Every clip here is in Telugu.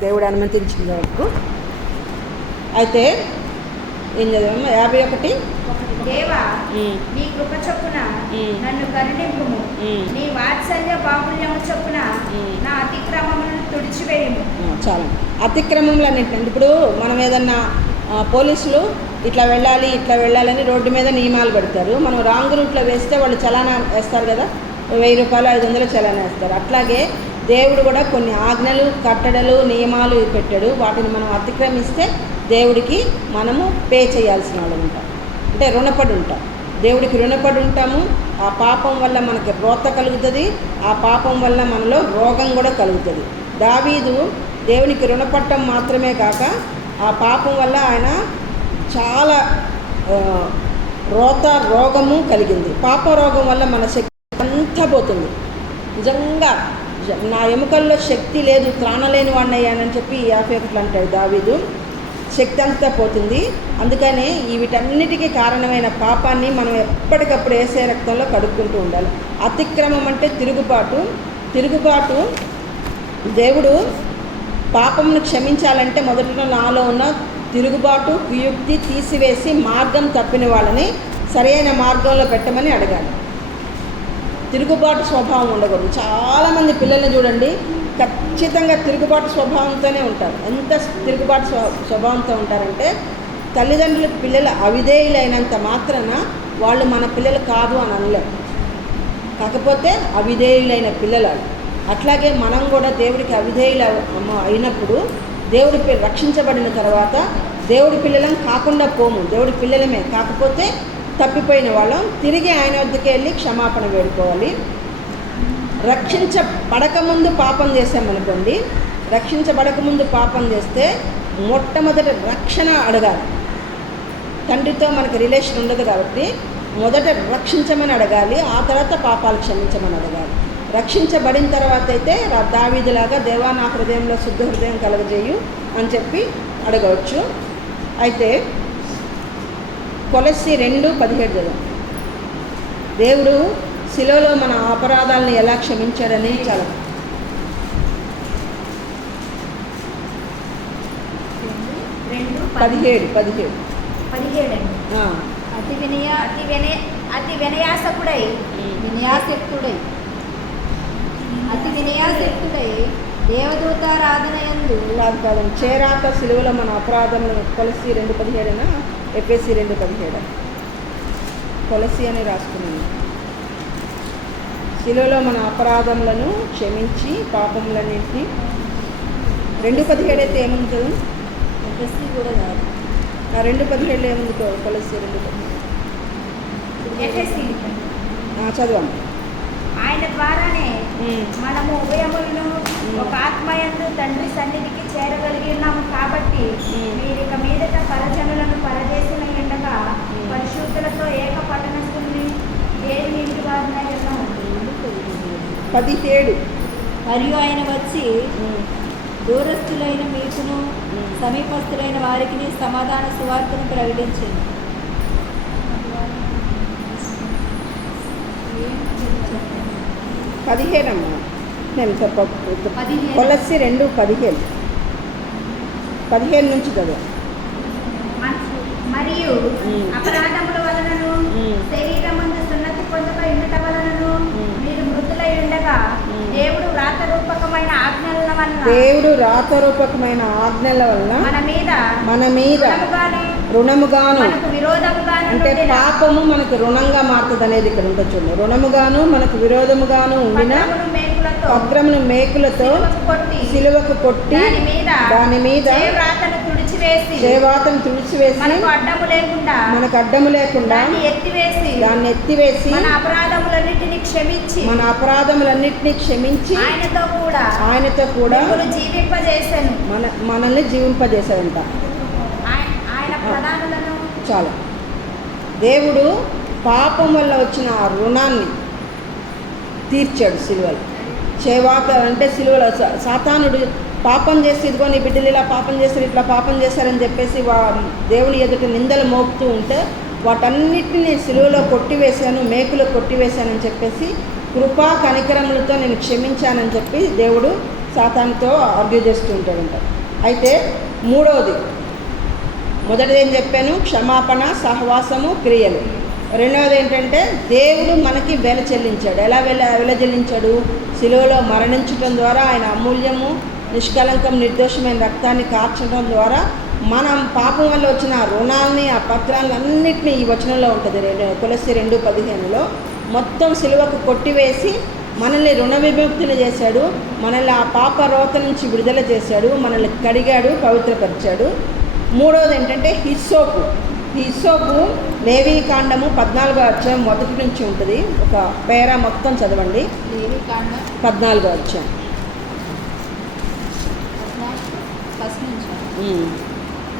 దేవుడు అనుమతించిన వరకు. అయితే ఏం చదివాము? యాభై ఒకటి. దేవా నీ కృప చొప్పున. నన్ను కరుణింపుము. నీ వాత్సల్య బాహుల్యము చొప్పున మ్మ్. నా అతిక్రమములను తుడిచివేయము. ఆ, చాలా. అతిక్రమంలో అన్నింటి ఇప్పుడు మనం ఏదన్నా పోలీసులు ఇట్లా వెళ్ళాలి ఇట్లా వెళ్ళాలని రోడ్డు మీద నియమాలు పెడతారు. మనం రాంగ్ రూట్లో వేస్తే వాళ్ళు చలానా వేస్తారు కదా? వెయ్యి రూపాయలు ఐదు వందలు చలానా వేస్తారు. అట్లాగే దేవుడు కూడా కొన్ని ఆజ్ఞలు కట్టడలు నియమాలు పెట్టాడు. వాటిని మనం అతిక్రమిస్తే దేవుడికి మనము పే చేయాల్సిన వాళ్ళు ఉంటాం. అంటే రుణపడి ఉంటాం దేవుడికి రుణపడి ఉంటాము ఆ పాపం వల్ల మనకి రోత కలుగుతుంది. ఆ పాపం వల్ల మనలో రోగం కూడా కలుగుతుంది. దావీదు దేవునికి రుణపట్టం మాత్రమే కాక ఆ పాపం వల్ల ఆయన చాలా రోత రోగము కలిగింది. పాప రోగం వల్ల మన శక్తి అంతా పోతుంది. నిజంగా నా ఎముకల్లో శక్తి లేదు త్రాణలేని వాడినయ్యానని చెప్పి యాభై ఒకటి అంటాడు దావీదు. శక్తి అంతా పోతుంది. అందుకనే ఈ వీటన్నిటికీ కారణమైన పాపాన్ని మనం ఎప్పటికప్పుడు వేసే రక్తంలో కడుక్కుంటూ ఉండాలి. అతిక్రమం అంటే తిరుగుబాటు. తిరుగుబాటు దేవుడు పాపమును క్షమించాలంటే మొదట్లో నాలో ఉన్న తిరుగుబాటు కుయుక్తి తీసివేసి మార్గం తప్పిన వాళ్ళని సరైన మార్గంలో పెట్టమని అడగాలి. తిరుగుబాటు స్వభావం ఉండకూడదు. చాలామంది పిల్లల్ని చూడండి ఖచ్చితంగా తిరుగుబాటు స్వభావంతోనే ఉంటారు. ఎంత తిరుగుబాటు స్వ స్వభావంతో ఉంటారంటే తల్లిదండ్రులు పిల్లలు అవిధేయులైనంత మాత్రాన వాళ్ళు మన పిల్లలు కాదు అని అనలేరు కాకపోతే అవిధేయులైన పిల్లలు అట్లాగే మనం కూడా దేవుడికి అవిధేయులు అయినప్పుడు దేవుడి రక్షించబడిన తర్వాత దేవుడి పిల్లలం కాకుండా పోము. దేవుడి పిల్లలమే. కాకపోతే తప్పిపోయిన వాళ్ళం. తిరిగి ఆయన వద్దకు వెళ్ళి క్షమాపణ వేడుకోవాలి. రక్షించబడకముందు పాపం చేసామనుకోండి రక్షించబడకముందు పాపం చేస్తే మొట్టమొదట రక్షణ అడగాలి. తండ్రితో మనకు రిలేషన్ ఉండదు కాబట్టి మొదట రక్షించమని అడగాలి ఆ తర్వాత పాపాలు క్షమించమని అడగాలి. రక్షించబడిన తర్వాత అయితే దావీదిలాగా దేవా నా హృదయంలో శుద్ధ హృదయం కలగజేయు అని చెప్పి అడగవచ్చు. అయితే కొలసి రెండు పదిహేడు చదువు. దేవుడు శిలలో మన అపరాధాలను ఎలా క్షమించాడని చాలా. పదిహేడు పదిహేడు. అతి వినయ అతి వినయ అతి వినయాసకుడై. వినయాసక్తుడై అతి వినయాసక్తుడై దేవదూతారాధనయందు కాదు కాదు. చేరాక సిలువలో మన అపరాధములను కొలసి రెండు పదిహేడున? ఎఫ్ఎస్సి రెండు పదిహేడు. కొలసి అని రాసుకున్నాను. శిలువలో మన అపరాధములను క్షమించి పాపములన్నింటినీ రెండు పదిహేడు అయితే ఏముంటుంది ఎఫ్ఎస్సి కూడా కాదు. ఆ రెండు పదిహేడులో ఏముంది కొలసి రెండు పదిహేడు చదవండి ఆయన ద్వారానే మనము ఉభయములను ఒక ఆత్మయందు తండ్రి సన్నిధికి చేరగలిగి ఉన్నాము కాబట్టి మ్మ్. మీరు ఇక మీదట పరజనులను పరదేశం ఉండగా మ్మ్. పరిశుద్ధులతో ఏక పట్టణస్థుల్ని దేవుని ఇంటి వారినై పదిహేడు మరియు ఆయన వచ్చి ఉమ్, దూరస్థులైన మీకును మ్మ్. సమీపస్థులైన వారికి సమాధాన సువార్తను ప్రకటించింది పదిహేడు పదిహేను. కొలసి రెండు పదిహేను పదిహేను నుంచి మనసు మరియు. అపరాధముల వలనను. శరీరమందు సున్నతి పొందుక ఉండట వలనను. మీరు మృతులై ఉండగా. దేవుడు వ్రాత రూపకమైన ఆజ్ఞల వలన దేవుడు రాతరూపకమైన ఆజ్ఞల వలన మన మీద మన మీద రుణముగాను, విరోధముగాను అంటే పాపము మనకు రుణంగా మారుతుంది అనేది ఇక్కడ చూడండి రుణముగాను మనకు విరోధముగాను ఉండిన పత్రమును మేకులతో సిలువకు కొట్టి దాని మీద చేవ్రాతను తుడిచివేసి మనకు అడ్డము లేకుండా మనకు అడ్డము లేకుండా ఎత్తివేసి దాన్ని ఎత్తివేసి మన అపరాధములన్నిటిని క్షమించి మన అపరాధములన్నింటినీ క్షమించి ఆయనతో కూడా ఆయనతో కూడా జీవింపజేసెను మన మనల్ని జీవింపజేశాడంట. ఆయన ఆయన ప్రధానులను చాలా. దేవుడు పాపం వల్ల వచ్చిన ఆ రుణాన్ని తీర్చాడు సిలువలో చేవాక అంటే సిలువలో సాతానుడు పాపం చేసి ఇదిగో నీ బిడ్డలు ఇలా పాపం చేశారు ఇట్లా పాపం చేశారని చెప్పేసి వా దేవుని ఎదుట నిందలు మోపుతూ ఉంటే వాటన్నిటిని సిలువలో కొట్టివేశాను మేకులో కొట్టివేశానని చెప్పేసి కృపా కనికరములతో నేను క్షమించానని చెప్పి దేవుడు సాతానుతో ఆర్గ్యూ చేస్తూ ఉంటాడంట. అయితే మూడవది మొదటిది ఏం చెప్పాను? క్షమాపణ సహవాసము క్రియలు. రెండవది ఏంటంటే దేవుడు మనకి వెల చెల్లించాడు. ఎలా వెల వెల చెల్లించాడు? శిలువలో మరణించడం ద్వారా ఆయన అమూల్యము నిష్కలంకం నిర్దోషమైన రక్తాన్ని కార్చడం ద్వారా మనం పాపం వల్ల వచ్చిన రుణాలని ఆ పత్రాలను అన్నింటినీ ఈ వచనంలో ఉంటుంది. రెండు తులసి రెండు పదిహేనులో మొత్తం సిలువకు కొట్టివేసి మనల్ని రుణ విముక్తిని చేశాడు. మనల్ని ఆ పాప రోత నుంచి విడుదల చేశాడు. మనల్ని కడిగాడు పవిత్రపరిచాడు. మూడవది ఏంటంటే హిస్సోపు. హిస్సోపు లేవీ కాండము పద్నాలుగో అధ్యాయం మొదటి నుంచి ఉంటుంది. ఒక పేరా మొత్తం చదవండి. పద్నాలుగో అధ్యాయం.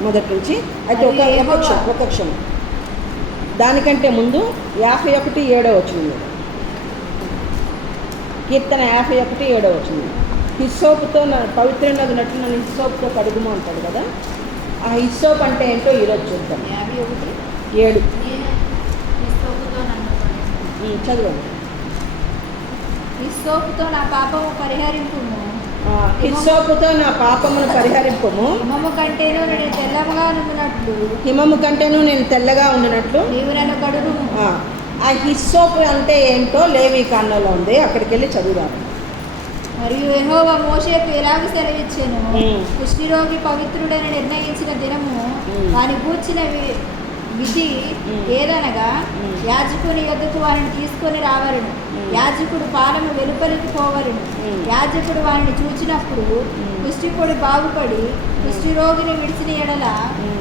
మొదటి నుంచి. అయితే ఒక. క్షణం ఒక క్షణం. దానికంటే ముందు యాభై ఒకటి ఏడో వచ్చింది కీర్తన యాభై ఒకటి ఏడో వచ్చింది హిస్సోపుతో నా పవిత్ర నదినట్టు నన్ను హిస్సోపుతో కడుగుము అంటాడు కదా. ఆ హిస్సోప్ అంటే ఏంటో ఈరోజు చూద్దాం. ఏడు. చదవండి. విస్తోపుతో నా పాపము పరిహరింపుము హిస్సోపుతో నా పాపమును పరిహరింపము. హిమము కంటేను నేను తెల్లముగా నున్నట్లు హిమము కంటేను నేను తెల్లగా ఉండినట్లు నీవు నన్ను కడుగు ఆ, హిస్సోప్ అంటే ఏంటో లేవి కాండంలో ఉంది. అక్కడికి వెళ్ళి చదువుదాం మరియు యెహోవా మోషేకు ఎలాగ సెలవిచ్చాను. కుష్ఠిరోగి పవిత్రుడని నిర్ణయించిన దినము. వాని కూర్చిన విధి. ఏదనగా. యాజకుని యొద్దకు వారిని తీసుకొని రావలను. యాజకుడు పాలము వెలుపలికి పోవలను. యాజకుడు వారిని చూచినప్పుడు. కుష్టిపొడి బాగుపడి కుష్ఠిరోగిని విడిచిన ఎడల.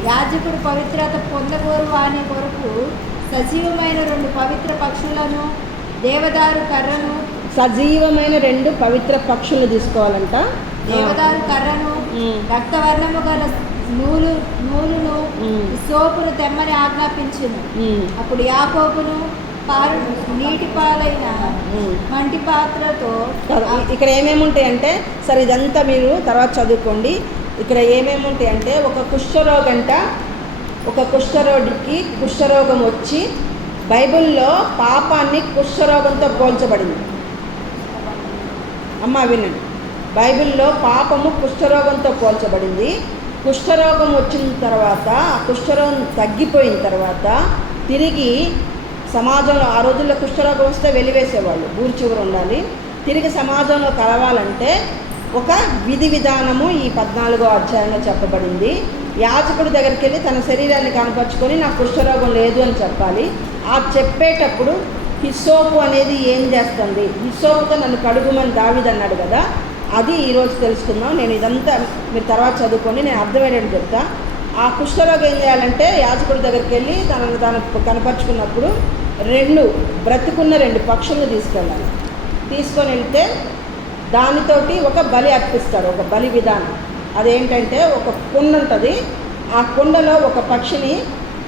యాజకుడు పవిత్రత పొందగోరు వాని కొరకు సజీవమైన రెండు పవిత్ర పక్షులను దేవదారు కర్రను సజీవమైన రెండు పవిత్ర పక్షులు తీసుకోవాలంట దేవదారు కర్రను. రక్తవర్ణము గల నూలు నూలును. సోపును తెమ్మని ఆజ్ఞాపించును ఉమ్, అప్పుడు యాకోబును పాలు నీటి పాలైన. మంటి పాత్రతో ఇక్కడ ఏమేమి ఉంటాయంటే సరే ఇదంతా మీరు తర్వాత చదువుకోండి ఇక్కడ ఏమేమి ఉంటాయంటే ఒక కుష్ఠరోగంట ఒక కుష్ఠరోగికి కుష్ఠరోగం వచ్చి బైబిల్లో పాపాన్ని కుష్ఠరోగంతో పోల్చబడింది అమ్మ వినండి. బైబిల్లో పాపము కుష్ఠరోగంతో పోల్చబడింది. కుష్ఠరోగం వచ్చిన తర్వాత ఆ కుష్ఠరోగం తగ్గిపోయిన తర్వాత తిరిగి సమాజంలో ఆ రోజుల్లో కుష్ఠరోగం వస్తే వెలివేసేవాళ్ళు ఊరి చివర ఉండాలి. తిరిగి సమాజంలో కలవాలంటే ఒక విధి విధానము ఈ పద్నాలుగో అధ్యాయంలో చెప్పబడింది. యాజకుడి దగ్గరికి వెళ్ళి తన శరీరాన్ని కనపరుచుకొని నాకు కుష్ఠరోగం లేదు అని చెప్పాలి. ఆ చెప్పేటప్పుడు హిస్సోపు అనేది ఏం చేస్తుంది? హిస్సోపుతో నన్ను కడుగుమని దావిది అన్నాడు కదా అది ఈరోజు తెలుసుకుందాం. నేను ఇదంతా మీరు తర్వాత చదువుకొని నేను అర్థమయ్యేటట్టు చెప్తా. ఆ కుష్ఠరోగం ఏం చేయాలంటే యాజకుడి దగ్గరికి వెళ్ళి తనను తను కనపరుచుకున్నప్పుడు రెండు బ్రతుకున్న రెండు పక్షులను తీసుకెళ్ళాలి. తీసుకొని వెళ్తే దానితోటి ఒక బలి అర్పిస్తారు ఒక బలి విధానం. అదేంటంటే ఒక కుండ ఉంటుంది. ఆ కుండలో ఒక పక్షిని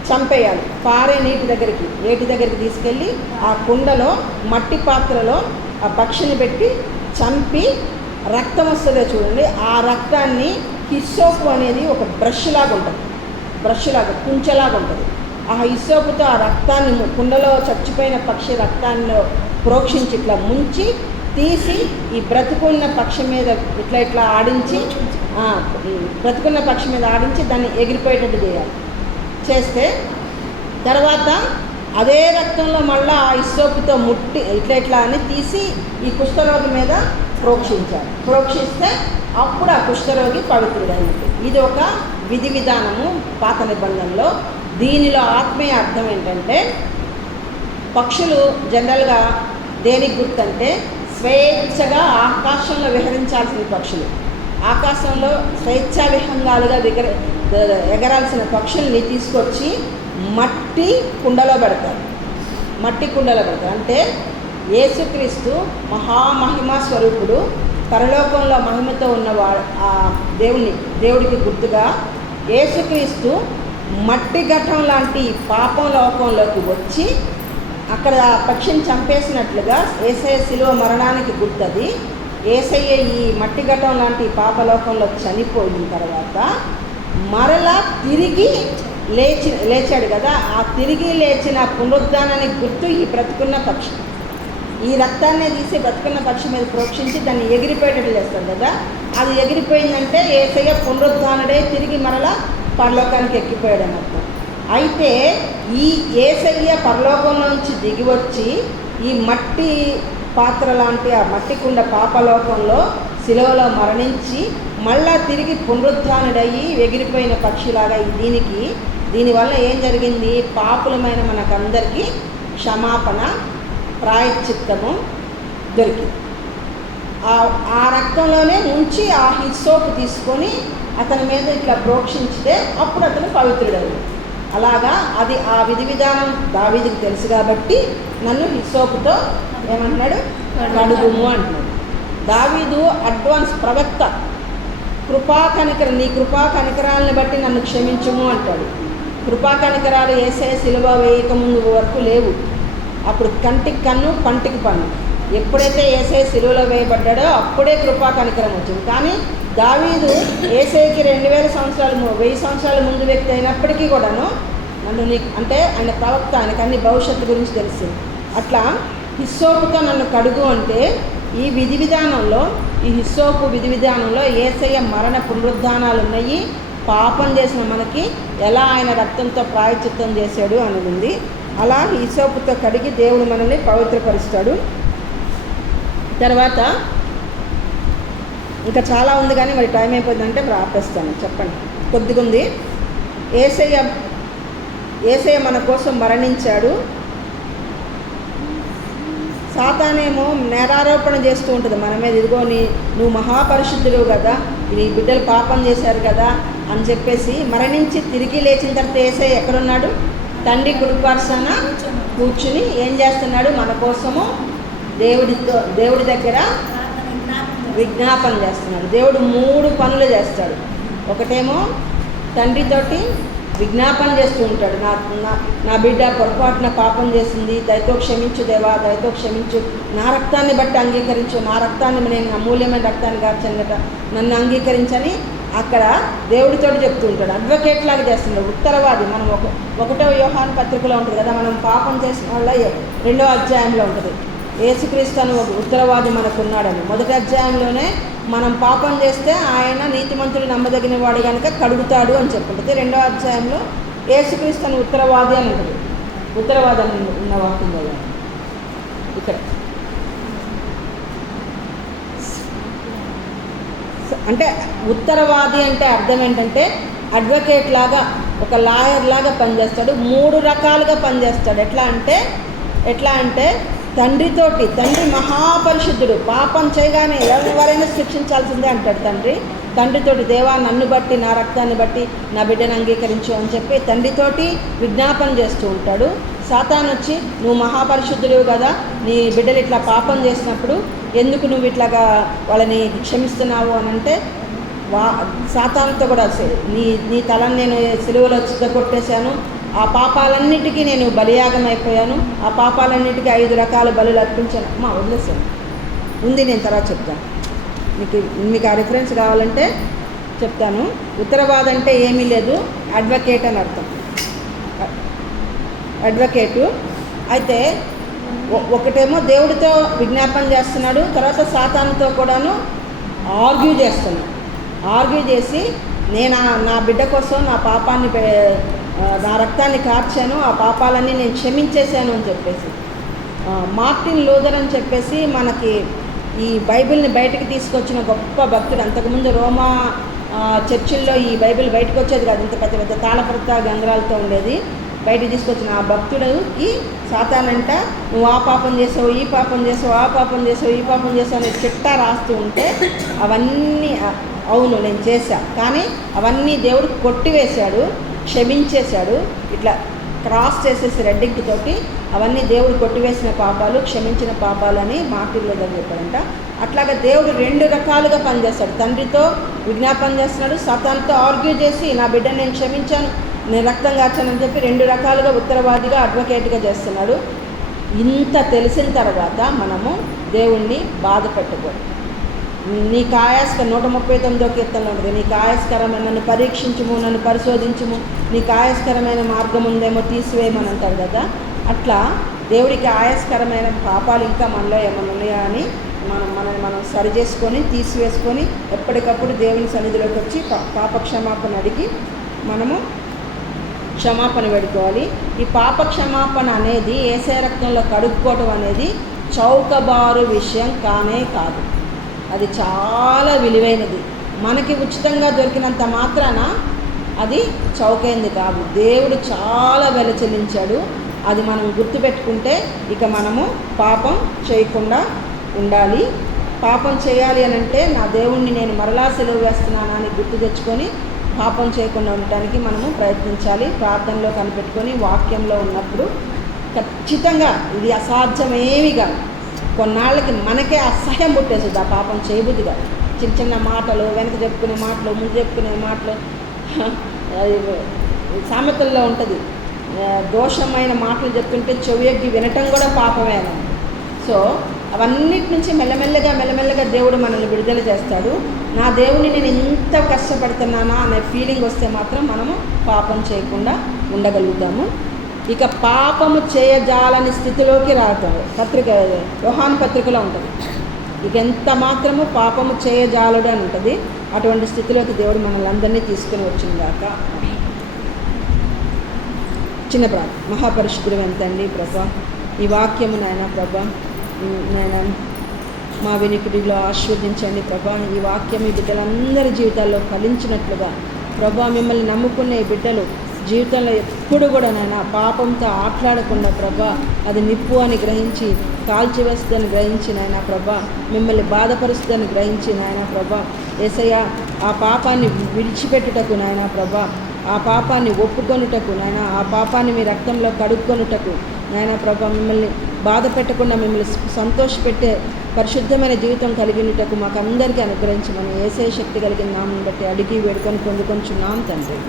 చంపేయాలి. పారే నీటి దగ్గరికి నీటి దగ్గరికి తీసుకెళ్ళి ఆ కుండలో మట్టి పాత్రలో ఆ పక్షిని పెట్టి చంపి రక్తం వస్తుందో చూడండి. ఆ రక్తాన్ని హిస్సోపు అనేది ఒక బ్రష్ లాగా ఉంటుంది. బ్రష్ లాగా కుంచెలాగా ఉంటుంది. ఆ హిస్సోపుతో ఆ రక్తాన్ని కుండలో చచ్చిపోయిన పక్షి రక్తాన్ని ప్రోక్షించి ఇట్లా ముంచి తీసి ఈ బ్రతుకున్న పక్షి మీద ఇట్లా ఇట్లా ఆడించి బ్రతుకున్న పక్షి మీద ఆడించి దాన్ని ఎగిరిపోయేటట్టు చేయాలి. చేస్తే తర్వాత అదే రక్తంలో మళ్ళీ ఆ ఇసోపుతో ముట్టి ఇట్లా ఇట్లా అని తీసి ఈ కుష్ఠరోగి మీద ప్రోక్షించారు ప్రోక్షిస్తే అప్పుడు ఆ కుష్ఠరోగి పవిత్రుడైనట్టు. ఇది ఒక విధి విధానము పాత నిబంధనలో. దీనిలో ఆత్మీయ అర్థం ఏంటంటే పక్షులు జనరల్గా దేనికి గుర్తంటే స్వేచ్ఛగా ఆకాశంలో విహరించాల్సిన పక్షులు. ఆకాశంలో స్వేచ్ఛా విహంగాలుగా విగర ఎగరాల్సిన పక్షుల్ని తీసుకొచ్చి మట్టి కుండలో పెడతారు. మట్టి కుండలో పెడతారు. అంటే యేసుక్రీస్తు మహామహిమ స్వరూపుడు పరలోకంలో మహిమతో ఉన్నవా దేవుని దేవుడికి గుర్తుగా యేసుక్రీస్తు మట్టి ఘటం లాంటి పాపం లోకంలోకి వచ్చి అక్కడ ఆ పక్షిని చంపేసినట్లుగా ఏసయ్య శిలువ మరణానికి గుర్తది. ఏసయ్య ఈ మట్టి ఘటం లాంటి పాపలోకంలో చనిపోయిన తర్వాత మరలా తిరిగి లేచి లేచాడు కదా. ఆ తిరిగి లేచిన పునరుద్ధానానికి గుర్తు ఈ బ్రతుకున్న పక్షి. ఈ రక్తాన్ని తీసి బ్రతుకున్న పక్షి మీద ప్రోక్షించి దాన్ని ఎగిరిపోయేటట్టు చేస్తాడు కదా. అది ఎగిరిపోయిందంటే ఏసయ్య పునరుద్ధానుడే తిరిగి మరలా పరలోకానికి ఎక్కిపోయాడు అన్నట్టు అయితే ఈ ఏసయ్య పరలోకంలో నుంచి దిగి వచ్చి ఈ మట్టి పాత్ర లాంటి ఆ మట్టి కుండ పాపలోకంలో శిలవలో మరణించి మళ్ళా తిరిగి పునరుద్ధానుడయ్యి ఎగిరిపోయిన పక్షిలాగా దీనికి. దీనివల్ల ఏం జరిగింది? పాపులమైన మనకందరికీ క్షమాపణ ప్రాయశ్చిత్తము దొరికింది. ఆ ఆ రక్తంలోనే ఉంచి ఆ హిస్సోపు తీసుకొని అతని మీద ఇట్లా ప్రోక్షించితే అప్పుడు అతను పవిత్రుడవు అలాగా అది ఆ విధి విధానం దావీదికి తెలుసు కాబట్టి నన్ను హిసోపుతో ఏమంటున్నాడు? కడుగుము అంటున్నాడు. దావీదు అడ్వాన్స్ ప్రవక్త కృపా కనికర నీ కృపా కనికరాలను బట్టి నన్ను క్షమించుము అంటాడు. కృపా కనికరాలు వేసే సిలువ వేయక ముందు వరకు లేవు. అప్పుడు కంటికి కన్ను పంటికి పన్ను ఎప్పుడైతే వేసే సిలువలో వేయబడ్డాడో అప్పుడే కృపా కనికరం వచ్చింది. కానీ దావీదు ఏసైకి రెండు వేల సంవత్సరాలు వెయ్యి సంవత్సరాల ముందు వ్యక్తి అయినప్పటికీ కూడాను నన్ను నీ అంటే ఆయన ప్రవక్త ఆయనకు అన్ని భవిష్యత్తు గురించి తెలిసింది అట్లా హిస్సోపుతో నన్ను కడుగు అంటే ఈ విధి విధానంలో ఈ హిస్సోపు విధి విధానంలో ఏసయ్య మరణ పునరుద్ధానాలు ఉన్నాయి. పాపం చేసిన మనకి ఎలా ఆయన రక్తంతో ప్రాయచిత్తం చేశాడు అని ఉంది అలా హిస్సోపుతో కడిగి దేవుడు మనల్ని పవిత్రపరుస్తాడు. తర్వాత ఇంకా చాలా ఉంది కానీ మరి టైం అయిపోయిందంటే మరి ఆపేస్తాను చెప్పండి. కొద్దిగా ఉంది. ఏసయ్య ఏసయ్య మన కోసం మరణించాడు. సాతానేమో నేరారోపణ చేస్తూ ఉంటుంది. మన మీద ఇదిగో నీ నువ్వు మహాపరిశుద్ధుడు కదా నీ బిడ్డలు పాపం చేశారు కదా అని చెప్పేసి మరణించి తిరిగి లేచిన తర్వాత ఏసయ్య ఎక్కడున్నాడు? తండ్రి కుడిపార్సన కూర్చుని ఏం చేస్తున్నాడు? మన కోసము దేవుడితో దేవుడి దగ్గర విజ్ఞాపన చేస్తున్నాడు. దేవుడు మూడు పనులు చేస్తాడు. ఒకటేమో తండ్రితోటి విజ్ఞాపన చేస్తూ ఉంటాడు. నా నా నా బిడ్డ పొరపాటున పాపం చేసింది దయతో క్షమించు దేవా దయతో క్షమించు. నా రక్తాన్ని బట్టి అంగీకరించు నా రక్తాన్ని నేను అమూల్యమైన రక్తాన్ని గార్చాను కదా నన్ను అంగీకరించని అక్కడ దేవుడితోటి చెప్తూ ఉంటాడు. అడ్వకేట్ లాగా చేస్తున్నాడు. ఉత్తరవాది. మనం ఒక ఒకటో వ్యూహాన్ పత్రికలో ఉంటుంది కదా మనం పాపం చేసిన వాళ్ళ. రెండో అధ్యాయంలో ఉంటుంది. యేసుక్రీస్తు అని ఒక ఉత్తరవాది మనకున్నాడని. మొదటి అధ్యాయంలోనే మనం పాపం చేస్తే ఆయన నీతిమంతుడు నమ్మదగిన వాడు కనుక కడుగుతాడు అని చెప్పుంటుంది. రెండో అధ్యాయంలో యేసుక్రీస్తు అని ఉత్తరవాది అని ఉంటుంది ఉత్తరవాది అని ఉన్న వాక్యం కదా? ఇక్కడ. అంటే ఉత్తరవాది అంటే అర్థం ఏంటంటే అడ్వకేట్ లాగా ఒక లాయర్ లాగా పనిచేస్తాడు. మూడు రకాలుగా పనిచేస్తాడు. ఎట్లా అంటే ఎట్లా అంటే తండ్రితోటి తండ్రి మహాపరిశుద్ధుడు. పాపం చేయగానే ఎవరైనా శిక్షించాల్సిందే అంటాడు తండ్రి. తండ్రితోటి దేవా నన్ను బట్టి నా రక్తాన్ని బట్టి నా బిడ్డను అంగీకరించు అని చెప్పి తండ్రితోటి విజ్ఞాపన చేస్తూ ఉంటాడు. సాతాన్ వచ్చి నువ్వు మహాపరిశుద్ధుడు కదా నీ బిడ్డలు ఇట్లా పాపం చేసినప్పుడు ఎందుకు నువ్వు ఇట్లాగా వాళ్ళని క్షమిస్తున్నావు అని అంటే వా సాతానంతో కూడా నీ నీ తలని నేను సిలువలో చిత్తకొట్టేశాను ఆ పాపాలన్నిటికీ నేను బలియాగం అయిపోయాను ఆ పాపాలన్నిటికీ ఐదు రకాల బలులు అర్పించాను. అమ్మా వదిలేసాను ఉంది నేను తర్వాత చెప్తాను మీకు మీకు ఆ రిఫరెన్స్ కావాలంటే చెప్తాను. ఉత్తరవాద అంటే ఏమీ లేదు. అడ్వకేట్ అని అర్థం. అడ్వకేటు అయితే ఒకటేమో దేవుడితో విజ్ఞాపన చేస్తున్నాడు. తర్వాత సాతానుతో కూడాను ఆర్గ్యూ చేస్తున్నాడు. ఆర్గ్యూ చేసి నేను నా బిడ్డ కోసం నా పాపాన్ని నా రక్తాన్ని కార్చాను ఆ పాపాలన్నీ నేను క్షమించేశాను అని చెప్పేసి. మార్టిన్ లూథర్ అని చెప్పేసి మనకి ఈ బైబిల్ని బయటకు తీసుకొచ్చిన గొప్ప భక్తుడు. అంతకుముందు రోమా చర్చిల్లో ఈ బైబిల్ బయటకు వచ్చేది కాదు. ఇంత పెద్ద పెద్ద తాళపత్ర గంధ్రాలతో ఉండేది. బయటకు తీసుకొచ్చిన ఆ భక్తుడికి సాతానంట నువ్వు ఆ పాపం చేసావు ఈ పాపం చేసావు ఆ పాపం చేసావు ఈ పాపం చేసావు అనే చిట్టా రాస్తూ ఉంటే అవన్నీ అవును నేను చేశా. కానీ అవన్నీ దేవుడు కొట్టివేశాడు. క్షమించేశాడు. ఇట్లా క్రాస్ చేసేసి రెడ్డింగ్ తోటి అవన్నీ దేవుడు కొట్టివేసిన పాపాలు క్షమించిన పాపాలు అని మాటిల్లో చెప్పాడంట అట్లాగా దేవుడు రెండు రకాలుగా పనిచేస్తాడు. తండ్రితో విజ్ఞాపన చేస్తున్నాడు సతాన్తో ఆర్గ్యూ చేసి నా బిడ్డను నేను క్షమించాను నేను రక్తం కాచానని చెప్పి రెండు రకాలుగా ఉత్తరవాదిగా అడ్వకేట్గా చేస్తున్నాడు. ఇంత తెలిసిన తర్వాత మనము దేవుణ్ణి బాధ పెట్టకూడదు. నీ కాయాస్క నూట ముప్పై తొమ్మిదో కీర్తనలో ఉంటుంది. నీ కాయస్కరమైన నన్ను పరీక్షించుము నన్ను పరిశోధించుము నీ కాయస్కరమైన మార్గం ఉందేమో తీసివేయమని అంటారు కదా. అట్లా దేవుడికి ఆయాస్కరమైన పాపాలు ఇంకా మనలో ఏమైనా ఉన్నాయా అని మనం మనం మనం సరి చేసుకొని తీసివేసుకొని ఎప్పటికప్పుడు దేవుని సన్నిధిలోకి వచ్చి పాప క్షమాపణ అడిగి మనము క్షమాపణ పెట్టుకోవాలి ఈ పాప క్షమాపణ అనేది ఏసే రక్తంలో కడుక్కోవటం అనేది చౌకబారు విషయం కానే కాదు. అది చాలా విలువైనది. మనకి ఉచితంగా దొరికినంత మాత్రాన అది చౌకైంది కాదు. దేవుడు చాలా వెల చెల్లించాడు. అది మనం గుర్తుపెట్టుకుంటే ఇక మనము పాపం చేయకుండా ఉండాలి. పాపం చేయాలి అని అంటే నా దేవుణ్ణి నేను మరలా సెలవు వేస్తున్నాను అని గుర్తు తెచ్చుకొని పాపం చేయకుండా ఉండటానికి మనము ప్రయత్నించాలి. ప్రార్థనలో కనిపెట్టుకొని వాక్యంలో ఉన్నప్పుడు ఖచ్చితంగా ఇది అసాధ్యమేమి కాదు. కొన్నాళ్ళకి మనకే అసహ్యం పుట్టేస్తుంది ఆ పాపం చేయబుద్దిగా చిన్న చిన్న మాటలు వెనక చెప్పుకునే మాటలు ముందు చెప్పుకునే మాటలు. సామెతల్లో ఉంటుంది. దోషమైన మాటలు చెప్తుంటే చెవియొగ్గి వినటం కూడా పాపమే సో అవన్నిటి నుంచి మెల్లమెల్లగా మెల్లమెల్లగా దేవుడు మనల్ని విడుదల చేస్తాడు. నా దేవుని నేను ఎంత కష్టపడుతున్నానా అనే ఫీలింగ్ వస్తే మాత్రం మనము పాపం చేయకుండా ఉండగలుగుతాము. ఇక పాపము చేయజాలని స్థితిలోకి రాతాడు పత్రిక యోహాన్ పత్రికలో ఉంటుంది. ఇక ఎంత మాత్రము పాపము చేయజాలడు అని ఉంటుంది అటువంటి స్థితిలోకి దేవుడు మనల్ని అందరినీ తీసుకుని వచ్చిందాక చిన్న ప్రార్థన. మహాపరిశుద్ధుడు ఎంతండి ప్రభా ఈ వాక్యము నాయన ప్రభా నాయన మా వినికిడిలో ఆస్వాదించండి ప్రభా. ఈ వాక్యం ఈ బిడ్డలందరి జీవితాల్లో ఫలించినట్లుగా ప్రభా మిమ్మల్ని నమ్ముకునే ఈ బిడ్డలు జీవితంలో ఎప్పుడు కూడా నాయన పాపంతో ఆటలాడకుండా ప్రభా అది నిప్పు అని గ్రహించి కాల్చివేస్తుందని గ్రహించి నాయన ప్రభా మిమ్మల్ని బాధపరుస్తుందని గ్రహించి నాయన ప్రభా ఏసయ్య ఆ పాపాన్ని విడిచిపెట్టుటకు నాయన ప్రభా ఆ పాపాన్ని ఒప్పుకొనుటకు నాయన ఆ పాపాన్ని మీ రక్తంలో కడుక్కొనుటకు నాయన ప్రభా మిమ్మల్ని బాధ పెట్టకుండా మిమ్మల్ని సంతోషపెట్టే పరిశుద్ధమైన జీవితం కలిగినటకు మాకు అందరికీ అనుగ్రహించమని ఏసే శక్తి కలిగిన నామం బట్టి అడిగి వేడుకొని పొందుకొంచున్నాం తండ్రి.